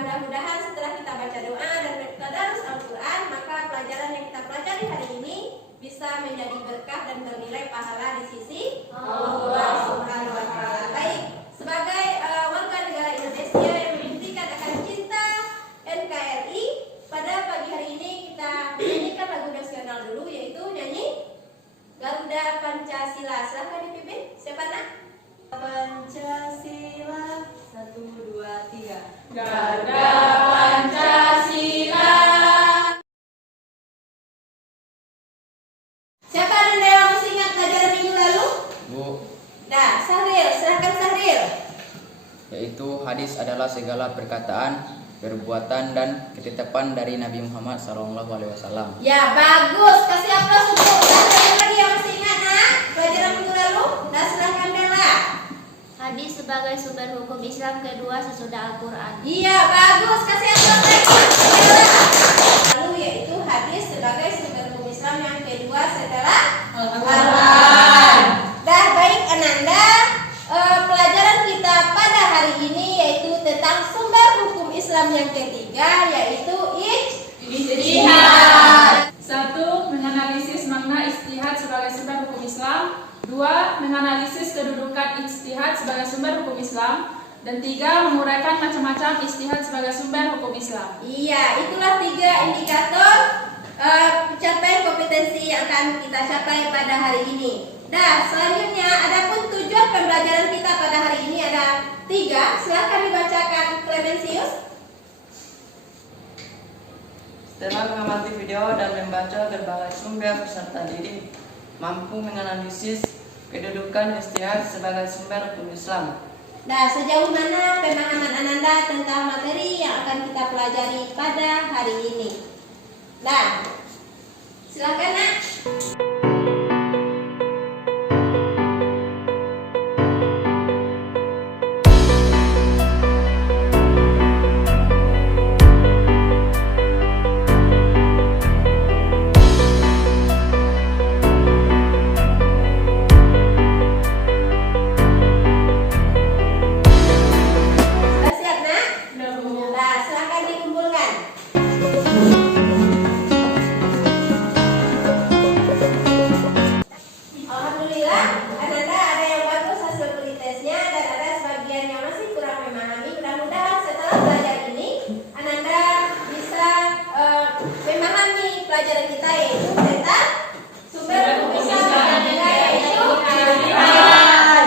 mudah-mudahan setelah kita baca doa dan tadarus Al-Quran, maka pelajaran yang kita pelajari hari ini bisa menjadi berkah dan bernilai pahala di sisi Allah Subhanahu wa Ta'ala. Baik, sebagai warga negara Indonesia yang membuktikan akan cinta NKRI, pada pagi hari ini kita menyanyikan lagu nasional dulu, yaitu nyanyi Garuda Pancasila. Silahkan dipimpin. Siapa nak? Pancasila, 1, 2, 3. Garuda Pancasila. Siapa Anda yang masih ingat pelajaran minggu lalu? Bu, Nah, Sahril, silahkan Sahril. yaitu hadis adalah segala perkataan, perbuatan dan ketetapan dari Nabi Muhammad SAW. Ya, bagus. Kasih aplaus untuk Sahril lagi yang masih ingat nak pelajaran minggu lalu. Nah, silahkan Bella. Hadis sebagai sumber hukum Islam kedua sesudah Al-Quran. Iya, bagus. Kasih aplaus lagi untuk Bella. Lalu yaitu hadis sebagai sumber hukum Islam yang kedua setelah Al-Quran. Dah, baik Ananda. Pelajaran kita pada hari ini yaitu tentang sumber hukum Islam yang ketiga, yaitu ijtihad. 1. Menganalisis makna ijtihad sebagai sumber hukum Islam. 2. Menganalisis kedudukan ijtihad sebagai sumber hukum Islam. Dan 3. Menguraikan macam-macam ijtihad sebagai sumber hukum Islam. Iya, itulah 3 indikator pencapaian kompetensi yang akan kita capai pada hari ini. Nah, selanjutnya adapun tujuan pembelajaran kita pada hari ini ada 3. Silakan dibacakan Clemensius. Setelah mengamati video dan membaca berbagai sumber, peserta didik mampu menganalisis kedudukan ijtihad sebagai sumber hukum Islam. Nah, sejauh mana pemahaman Ananda tentang materi yang akan kita pelajari pada hari ini? Nah, silakan nak. Sudah siap nak? Nah, silakan dikumpulkan. Alhamdulillah, Ananda ada yang bagus hasil pelitesnya dan ada sebagian yang masih kurang memahami. Mudah-mudahan setelah belajar ini, Ananda bisa memahami pelajaran kita, yaitu tentang sumber hukum Islam yang ketiga, yaitu ijtihad.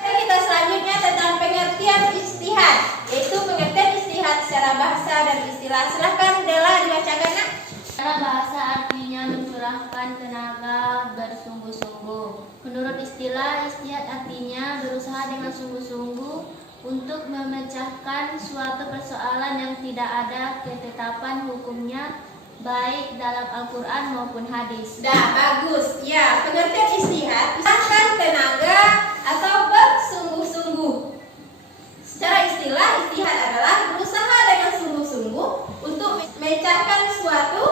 Kita selanjutnya tentang pengertian ijtihad, yaitu pengertian ijtihad secara bahasa dan istilah. Silahkan Dela dibacakan nak. Secara bahasa artinya mencurahkan tenaga bersungguh-sungguh. Menurut istilah, ijtihad artinya berusaha dengan sungguh-sungguh untuk memecahkan suatu persoalan yang tidak ada ketetapan hukumnya, baik dalam Al-Quran maupun hadis. Dah, bagus. Ya, pengertian ijtihad akan tenaga atau bersungguh-sungguh. Secara istilah, ijtihad adalah berusaha dengan sungguh-sungguh untuk memecahkan suatu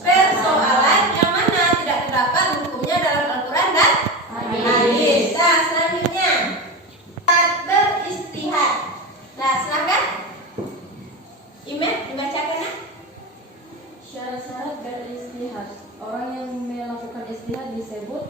persoalan yang mana tidak terdapat hukumnya dalam Al-Quran dan hadis. Nah, selanjutnya beristihad. Nah, silakan Imen dibacakan ya. Syarat-syarat beristihad. Orang yang melakukan istihad disebut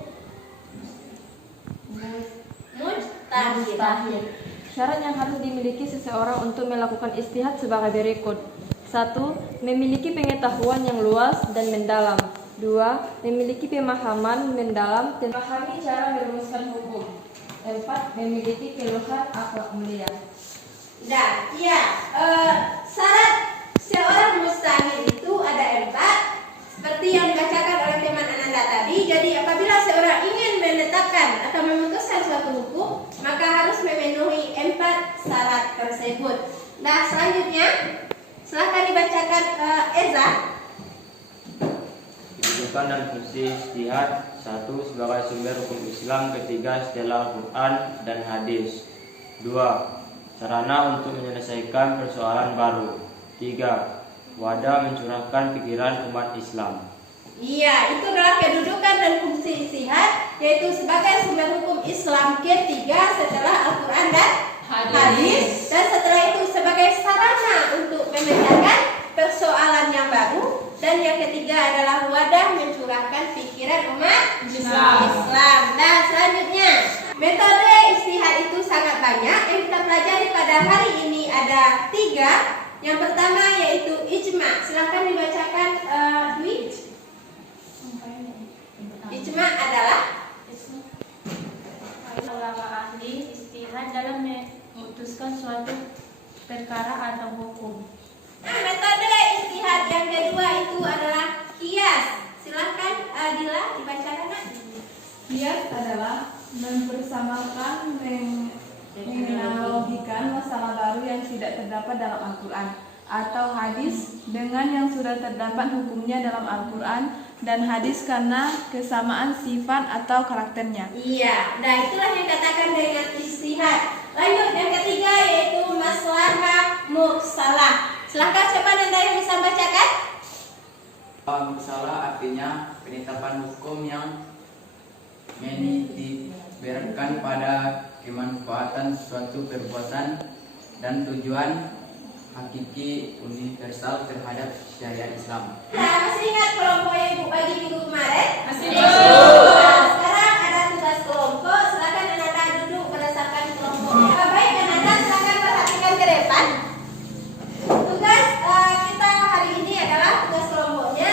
mujtahid. Syarat yang harus dimiliki seseorang untuk melakukan istihad sebagai berikut. 1. Memiliki pengetahuan yang luas dan mendalam. 2. Memiliki pemahaman mendalam dan memahami cara merumuskan hukum. 4. Memiliki keluhan akhlak mulia. Nah, ya, syarat seorang mujtahid itu ada 4, seperti yang dibacakan oleh teman Ananda tadi. Jadi apabila seorang ingin menetapkan atau memutuskan suatu hukum, maka harus memenuhi 4 syarat tersebut. Nah, selanjutnya silakan dibacakan Eza. Kedudukan dan fungsi ijtihad. 1. Sebagai sumber hukum Islam ketiga setelah Al-Quran dan hadis. 2. Sarana untuk menyelesaikan persoalan baru. 3. Wadah mencurahkan pikiran umat Islam. Iya, itu adalah kedudukan dan fungsi ijtihad, yaitu sebagai sumber hukum Islam ketiga setelah Al-Quran dan hadis. Dan setelah itu sebagai satu ada 3. Yang pertama yaitu ijma. Silahkan dibacakan Dwi. Ijma adalah Ulama ahli ijtihad dalam memutuskan suatu perkara atau hukum. Nah, metode ijtihad yang kedua itu adalah qiyas. Silahkan Dila dibacakan. Nak. Qiyas adalah mempersamakan, menganalogikan masalah baru yang tidak terdapat dalam Al-Quran atau hadis dengan yang sudah terdapat hukumnya dalam Al-Quran dan hadis karena kesamaan sifat atau karakternya. Iya, nah itulah yang dikatakan dengan ijtihad. Lanjut yang ketiga yaitu maslahah mursalah. Silahkan siapa anda yang bisa bacakan? Mursalah artinya penetapan hukum yang menitikberatkan pada kemanfaatan suatu perbuatan dan tujuan hakiki universal terhadap syariat Islam. Nah, masih ingat kelompok yang Ibu bagi minggu kemarin? Masih. Nah, sekarang ada tugas kelompok. Silakan anda duduk berdasarkan kelompoknya. Baik, anda silakan perhatikan ke depan. Tugas kita hari ini adalah tugas kelompoknya.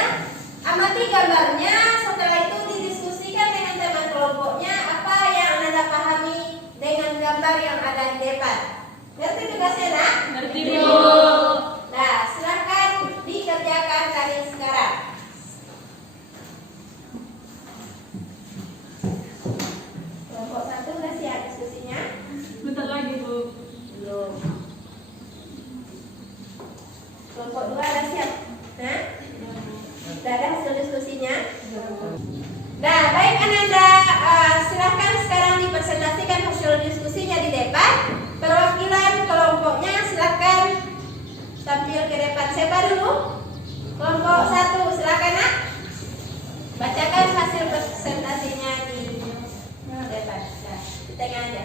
Amati gambarnya. Setelah itu didiskusikan dengan teman kelompoknya apa yang anda pahami dengan gambar yang ada di depan. Ngerti tugasnya, nak? Ngerti, Bu. Nah, silakan dikerjakan dari sekarang. Kelompok 1 udah siap diskusinya? Bentar lagi, Bu. Belum. Kelompok 2 udah siap? Nah, sudah ada hasil diskusinya? Nah, baik Ananda, silakan sekarang dipresentasikan hasil diskusinya di depan. Perwakilan kelompoknya silakan tampil ke depan. Siapa dulu? Kelompok 1, silakan nak. Bacakan hasil presentasinya di depan. Nah, di tengah aja.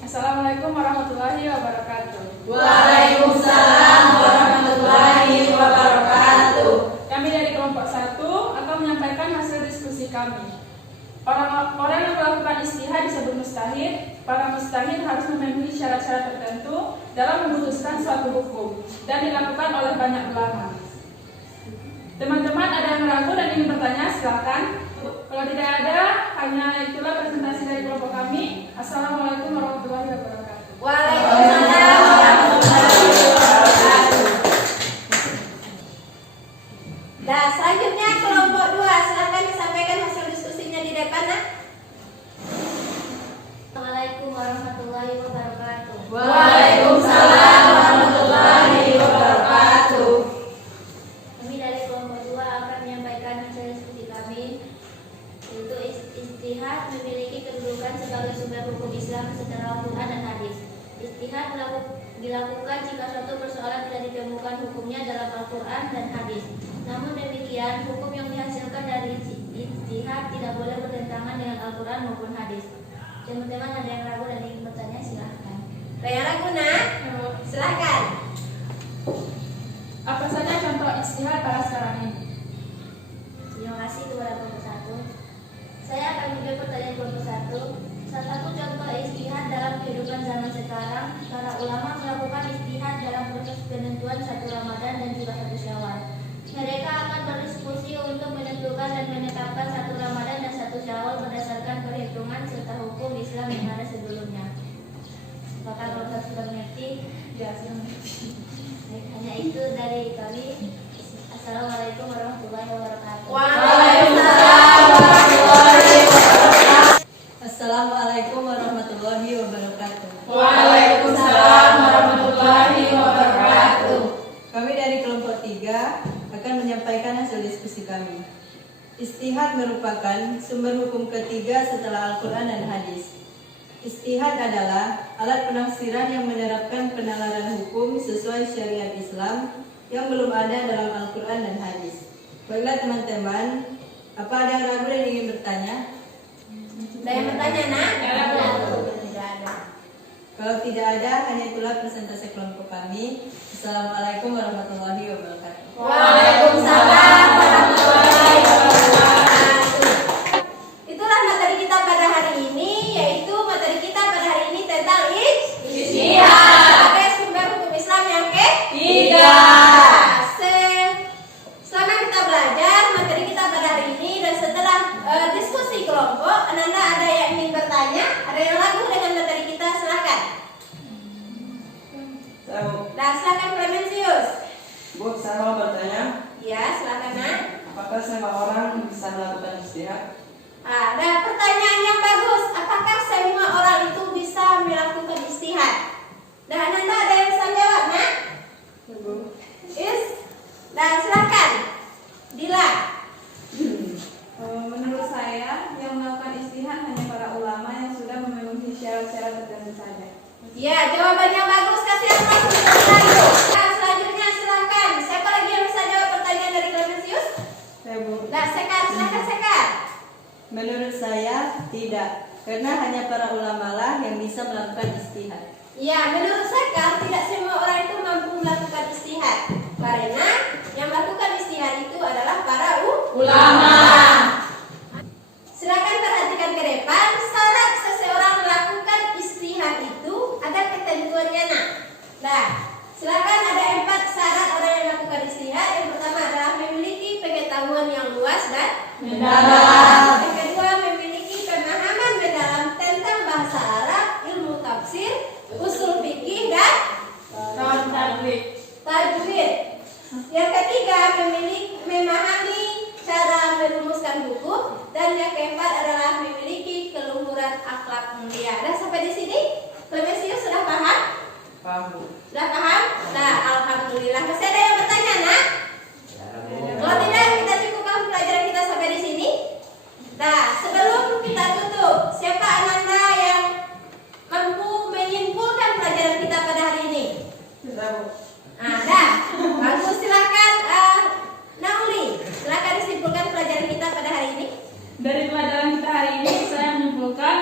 Assalamualaikum warahmatullahi wabarakatuh. Waalaikumsalam warahmatullahi wabarakatuh. Kami dari kelompok 1 akan menyampaikan hasil diskusi kami. Orang yang melakukan ijtihad disebut mustahid. Para mustahid harus memenuhi syarat-syarat tertentu dalam memutuskan suatu hukum dan dilakukan oleh banyak ulama. Teman-teman ada yang ragu dan ingin bertanya, silakan. Kalau tidak ada, hanya itulah presentasi dari kelompok kami. Assalamualaikum warahmatullahi wabarakatuh. Waalaikumsalam warahmatullahi wabarakatuh. Nah, selanjutnya kelompok 2, silakan disampaikan hasil diskusinya di depan, nak. Assalamualaikum warahmatullahi wabarakatuh. Waalaikumsalam warahmatullahi wabarakatuh. Kami dari kelompok 2 akan menyampaikan hasil diskusi kami, yaitu ijtihad memiliki kedudukan sebagai sumber hukum Islam secara Al-Quran dan hadis. Ijtihad dilakukan jika suatu persoalan tidak ditemukan hukumnya dalam Al-Quran dan hadis. Namun demikian, hukum yang dihasilkan dari ijtihad tidak boleh bertentangan dengan Al-Quran maupun hadis. Teman-teman ada yang ragu dan ingin bertanya, silahkan. Ada yang ragu, nak? Silakan. Apa saja contoh ijtihad pada sekarang ini? Terima kasih kepada kelompok 1. Saya akan menjawab pertanyaan kelompok 1. Salah satu contoh ijtihad dalam kehidupan zaman sekarang, para ulama melakukan ijtihad dalam proses penentuan 1 Ramadan dan juga 1 Syawal. Mereka akan berdiskusi untuk menentukan dan menetapkan 1 Ramadan dan 1 Syawal berdasarkan perhitungan serta hukum Islam yang ada sebelumnya. Apakah kelompok sudah mengerti? Ya, silakan. Baik, hanya itu dari kami. Assalamualaikum warahmatullahi wabarakatuh. Waalaikumsalam warahmatullahi wabarakatuh. Assalamualaikum warahmatullahi wabarakatuh. Waalaikumsalam warahmatullahi wabarakatuh. Kami dari kelompok 3 akan menyampaikan hasil diskusi kami. Ijtihad merupakan sumber hukum ketiga setelah Al-Quran dan hadis. Ijtihad adalah alat penafsiran yang menerapkan penalaran hukum sesuai syariat Islam yang belum ada dalam Al-Quran dan hadis. Baiklah teman-teman, apa ada yang ragu dan ingin bertanya? Ada yang bertanya, nak? Tidak ada. Tidak ada. Kalau tidak ada, hanya itulah presentasi kelompok kami. Assalamualaikum warahmatullahi wabarakatuh. Waalaikumsalam warahmatullahi wabarakatuh. Nah, pertanyaan yang bagus. Apakah semua orang itu bisa melakukan ijtihad? Dan Ananda ada yang bisa jawab, nak? Is? Dan silakan. Dila. Menurut saya, yang melakukan ijtihad hanya para ulama yang sudah memenuhi syarat-syarat tertentu saja. Ya, jawabannya bagus. Kasih aplaus untuk Nayo. Nah, selanjutnya silakan. Siapa lagi yang bisa jawab pertanyaan dari Clementius? Saya, Bu. Nah, Sekar, silakan Sekar. Menurut saya tidak, karena hanya para ulama lah yang bisa melakukan ijtihad. Ya, menurut Sekar tidak semua orang itu mampu melakukan ijtihad. Karena yang melakukan ijtihad itu adalah para ulama. Silakan perhatikan ke depan. Syarat seseorang melakukan ijtihad itu ada ketentuannya, nak. Nah, silakan ada 4 syarat orang yang melakukan ijtihad. Yang pertama adalah memiliki pengetahuan yang luas dan mendalam. Yang kedua, memiliki pemahaman mendalam tentang bahasa Arab, ilmu tafsir, usul fikih dan tajwid. Yang ketiga, memahami cara merumuskan hukum, dan yang keempat adalah memiliki keluhuran akhlak mulia. Dan sampai di sini, Clementius sudah paham? Paham, Bu. Sudah paham? Nah, alhamdulillah. Masih ada yang bertanya, nak? Kalau tidak, kita cukupkan pelajaran kita sampai di sini. Nah, sebelum kita tutup, siapa Ananda yang mampu menyimpulkan pelajaran kita pada hari ini? Ada. Bagus, silakan. Nauli, silakan disimpulkan pelajaran kita pada hari ini. Dari pelajaran kita hari ini, saya menyimpulkan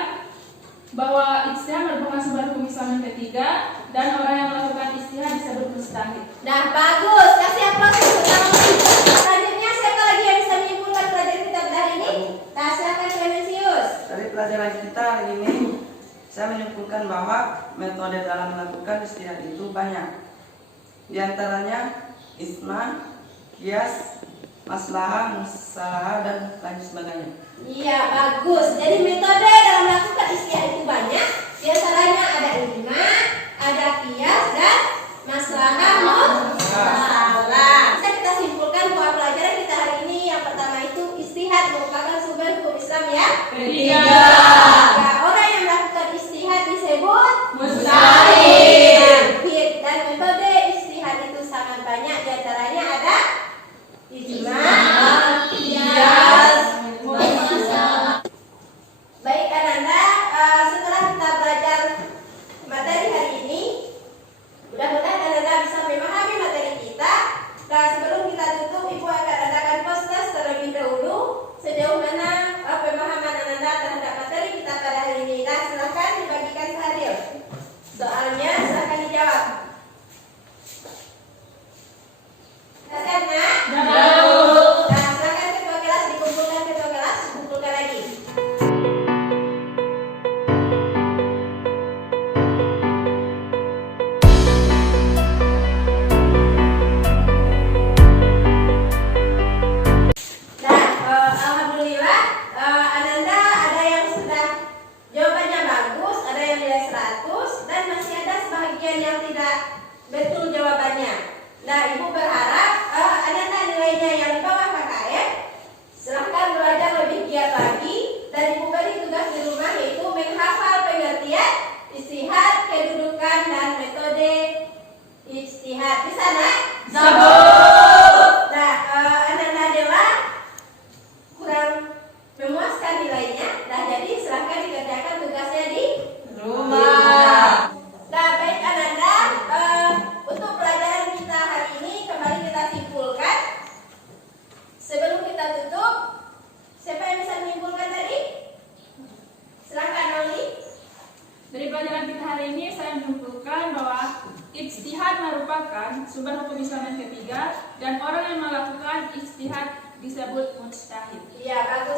bahwa ijtihad merupakan sumber hukum Islam yang ketiga, dan orang yang melakukan ijtihad disebut mujtahid. Nah, bagus. Kasih aplaus untuk Nauli. Selanjutnya, siapa lagi yang bisa menyimpulkan pelajaran kita pada hari ini? Nah, silakan Clementius. Dari pelajaran kita hari ini, saya menyimpulkan bahwa metode dalam melakukan ijtihad itu banyak. Di antaranya isma, qiyas, maslahah, musalah, dan lain sebagainya. Iya, bagus. Jadi metode dalam melakukan ijtihad itu banyak. Di antaranya ada ijma, ada qiyas, dan maslahah musalah. Bisa kita simpulkan bahwa pelajaran kita hari ini yang pertama itu ijtihad merupakan sumber hukum Islam yang Ketiga. Ya, orang yang melakukan ijtihad disebut Mujtahid. Dan metode ijtihad itu sangat banyak. Di antaranya ada ijma, qiyas, baik Ananda. Setelah kita belajar materi hari ini, mudah-mudahan Ananda bisa memahami materi kita. Nah, sebelum kita tutup, Ibu akan adakan post-test terlebih dahulu sejauh mana pemahaman Ananda terhadap materi kita pada hari ini. Nah, silakan dibagikan sehadil. Soalnya silakan dijawab. Silakan, nak. Nah, silakan ketua kelas dikumpulkan, ketua kelas kumpulkan lagi. Nah, alhamdulillah, Ananda ada yang sudah jawabannya bagus, ada yang nilai 100, dan masih ada sebagian yang tidak betul jawabannya. Nah, Ibu berharap Ananda nilainya yang di bawah KKM, silahkan belajar lebih giat lagi, dan Ibu beri tugas di rumah yaitu menghafal pengertian ijtihad, kedudukan, dan metode ijtihad. Bisa, nak? Nah, Ananda adalah kurang memuaskan nilainya. Nah, jadi silahkan dikerjakan tugasnya di rumah. Nah, baik Ananda, untuk pelajaran kita hari ini kembali kita simpulkan. Sebelum kita tutup, siapa yang bisa menyimpulkan tadi? Silahkan, Nauli. Dari pelajaran kita hari ini, saya menyimpulkan bahwa ijtihad merupakan sumber hukum Islam yang ketiga, dan orang yang melakukan ijtihad disebut mujtahid. Iya, bagus.